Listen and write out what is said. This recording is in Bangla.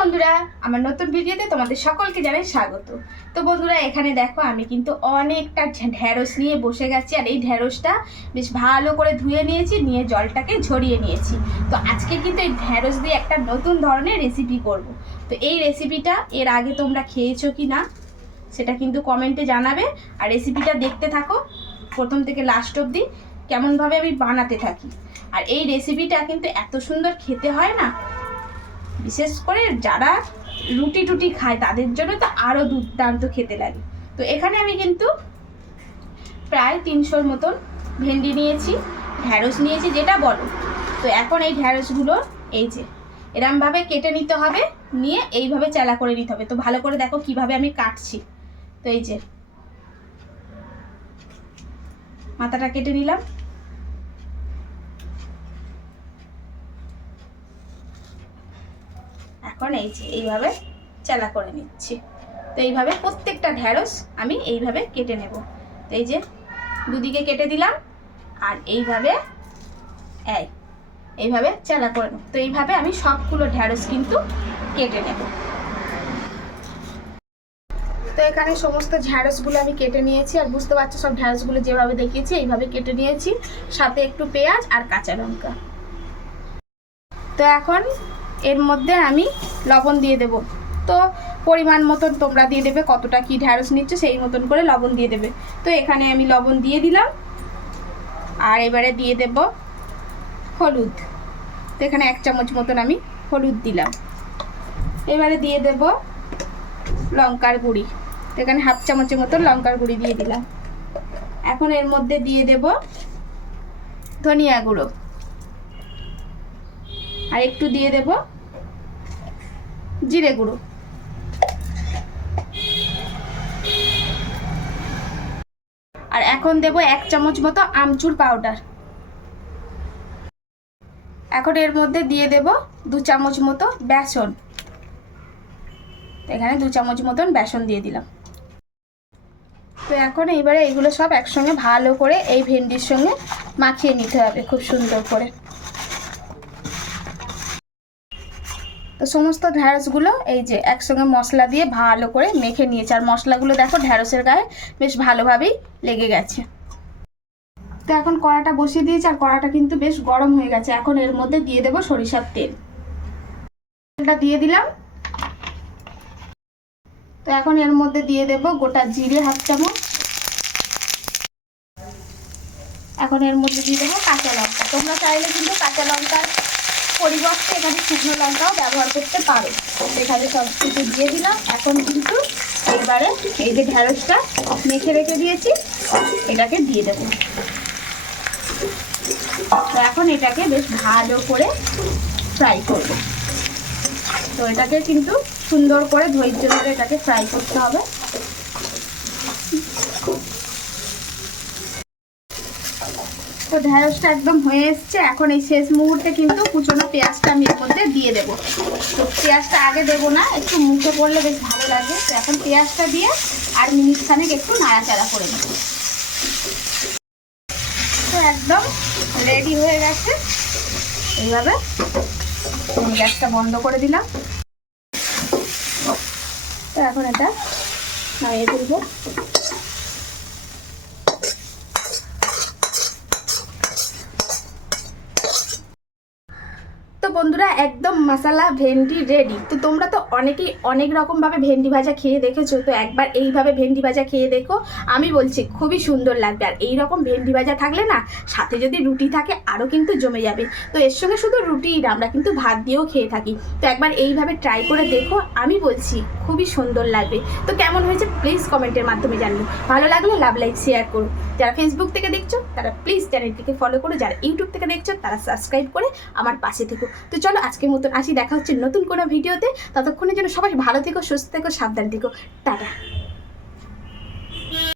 বন্ধুরা, আমার নতুন ভিডিওতে তোমাদের সকলকে জানাই স্বাগত। তো বন্ধুরা, এখানে দেখো আমি কিন্তু অনেকটা ঢ্যাঁড়স নিয়ে বসে গেছি, আর এই ঢ্যাঁড়সটা বেশ ভালো করে ধুয়ে নিয়েছি, নিয়ে জলটাকে ঝরিয়ে নিয়েছি। তো আজকে কিন্তু এই ঢ্যাঁড়স দিয়ে একটা নতুন ধরনের রেসিপি করব। তো এই রেসিপিটা এর আগে তোমরা খেয়েছো কি না সেটা কিন্তু কমেন্টে জানাবে। আর রেসিপিটা দেখতে থাকো, প্রথম থেকে লাস্ট অবধি, কেমনভাবে আমি বানাতে থাকি। আর এই রেসিপিটা কিন্তু এত সুন্দর খেতে হয় না বিশেষ করে যারা রুটি টুটি খায়, তাদের জন্য তো আরও দুর্দান্ত খেতে লাগে। তো এখানে আমি কিন্তু প্রায় তিনশোর মতন ভেন্ডি নিয়েছি, ঢ্যাঁড়স নিয়েছি, যেটা বলো। তো এখন এই ঢ্যাঁড়সগুলো এই যে, এরমভাবে কেটে নিতে হবে, নিয়ে এইভাবে চেলা করে নিতে হবে। তো ভালো করে দেখো কীভাবে আমি কাটছি। তো এই যে, মাথাটা কেটে নিলাম। এখন এই যে এইভাবে চেলা করে নিচ্ছি। তো এইভাবে প্রত্যেকটা ঢ্যাঁড়স আমি এইভাবে কেটে নেব। তো এই যে দুদিকে কেটে দিলাম আর এইভাবে এই, এইভাবে চেলা করে তো এইভাবে আমি সবগুলো ঢ্যাঁড়স কিন্তু কেটে নেব। তো এখানে সমস্ত ঢ্যাঁড়সগুলো আমি কেটে নিয়েছি আর বুঝতে পারছ সব ঢ্যাঁড়সগুলো যেভাবে দেখিয়েছি, এইভাবে কেটে নিয়েছি। সাথে একটু পেঁয়াজ আর কাঁচা লঙ্কা। তো এখন এর মধ্যে আমি লবণ দিয়ে দেব। তো পরিমাণ মতন তোমরা দিয়ে দেবে কতটা, কি ঢ্যাঁড়স নিচ্ছ সেই মতন করে লবণ দিয়ে দেবে। তো এখানে আমি লবণ দিয়ে দিলাম। আর এবারে দিয়ে দেব হলুদ। তো এখানে এক চামচ মতন আমি হলুদ দিলাম। এবারে দিয়ে দেব লঙ্কার গুঁড়ি। তো এখানে হাফ চামচের মতন লঙ্কার গুঁড়ি দিয়ে দিলাম। এখন এর মধ্যে দিয়ে দেব ধনিয়া গুঁড়ো। আর একটু দিয়ে দেব জিরে গুঁড়ো। আর এখন দেব এক চামচ মতো আমচুর পাউডার এখন এর মধ্যে দিয়ে দেব দু চামচ মতো বেসন। এখানে দু চামচ মতন বেসন দিয়ে দিলাম। তো এখন এইবারে এইগুলো সব একসঙ্গে ভালো করে এই ভেন্ডির সঙ্গে মাখিয়ে নিতে হবে খুব সুন্দর করে। তো সমস্ত ঢ্যাঁড়সগুলো এই যে একসঙ্গে মশলা দিয়ে ভালো করে মেখে নিয়েছে। আর মশলাগুলো দেখো ঢ্যাঁড়সের গায়ে বেশ ভালোভাবেই লেগে গেছে। তো এখন কড়াটা বসিয়ে দিয়েছি আর কড়াটা কিন্তু বেশ গরম হয়ে গেছে। এখন এর মধ্যে দিয়ে দেবো সরিষার তেল। তেলটা দিয়ে দিলাম। তো এখন এর মধ্যে দিয়ে দেব গোটা জিরে হাফ চামচ। এখন এর মধ্যে দিয়ে দেবো কাঁচা লঙ্কা। তোমরা চাইলে কিন্তু কাঁচা লঙ্কার পরিবর্তে এখানে শুকনো লঙ্কাও ব্যবহার করতে পারো। এখানে সব কিছু দিয়ে দিলাম। এখন কিন্তু এবারে এই যে ঢ্যাঁড়সটা মেখে রেখে দিয়েছি, এটাকে দিয়ে দেবো। এখন এটাকে বেশ ভালো করে ফ্রাই করব। তো এটাকে কিন্তু সুন্দর করে ধৈর্য ধরে এটাকে ফ্রাই করতে হবে। তো ঢ্যাঁড়সটা একদম হয়ে এসছে। এখন এই শেষ মুহূর্তে কিন্তু কুচনো পেঁয়াজটা আমি এর মধ্যে দিয়ে দেবো। তো পেঁয়াজটা আগে দেবো না, একটু মুখে পড়লে বেশ ভালো লাগে। তো এখন পেঁয়াজটা দিয়ে আর মিনিট খানেক একটু নাড়াচাড়া করে নেব। তো একদম রেডি হয়ে গেছে। এইভাবে গ্যাসটা বন্ধ করে দিলাম। তো এখন এটা নামিয়ে তুলবো। বন্ধুরা, একদম মশালা ভেন্ডি রেডি তো তোমরা তো অনেকেই অনেক রকমভাবে ভেন্ডি ভাজা খেয়ে দেখেছ, তো একবার এইভাবে ভেন্ডি ভাজা খেয়ে দেখো। আমি বলছি, খুবই সুন্দর লাগবে। আর এই রকম ভেন্ডি ভাজা থাকলে না, সাথে যদি রুটি থাকে আরও কিন্তু জমে যাবে। তো এর সঙ্গে শুধু রুটিই না, আমরা কিন্তু ভাত দিয়েও খেয়ে থাকি। তো একবার এইভাবে ট্রাই করে দেখো, আমি বলছি, খুবই সুন্দর লাগবে। তো কেমন হয়েছে প্লিজ কমেন্টের মাধ্যমে জানিও। ভালো লাগলে লাভ লাইক শেয়ার করো। যারা ফেসবুক থেকে দেখছ, তারা প্লিজ চ্যানেলটিকে ফলো করো। যারা ইউটিউব থেকে দেখছ, তারা সাবস্ক্রাইব করে আমার পাশে থেকো। তো চলো আজকের মতন আসি, দেখা হচ্ছে নতুন কোনো ভিডিওতে। ততক্ষণের জন্য সবাই ভালো থেকো, সুস্থ থেকো, সাবধান থেকো। টাটা।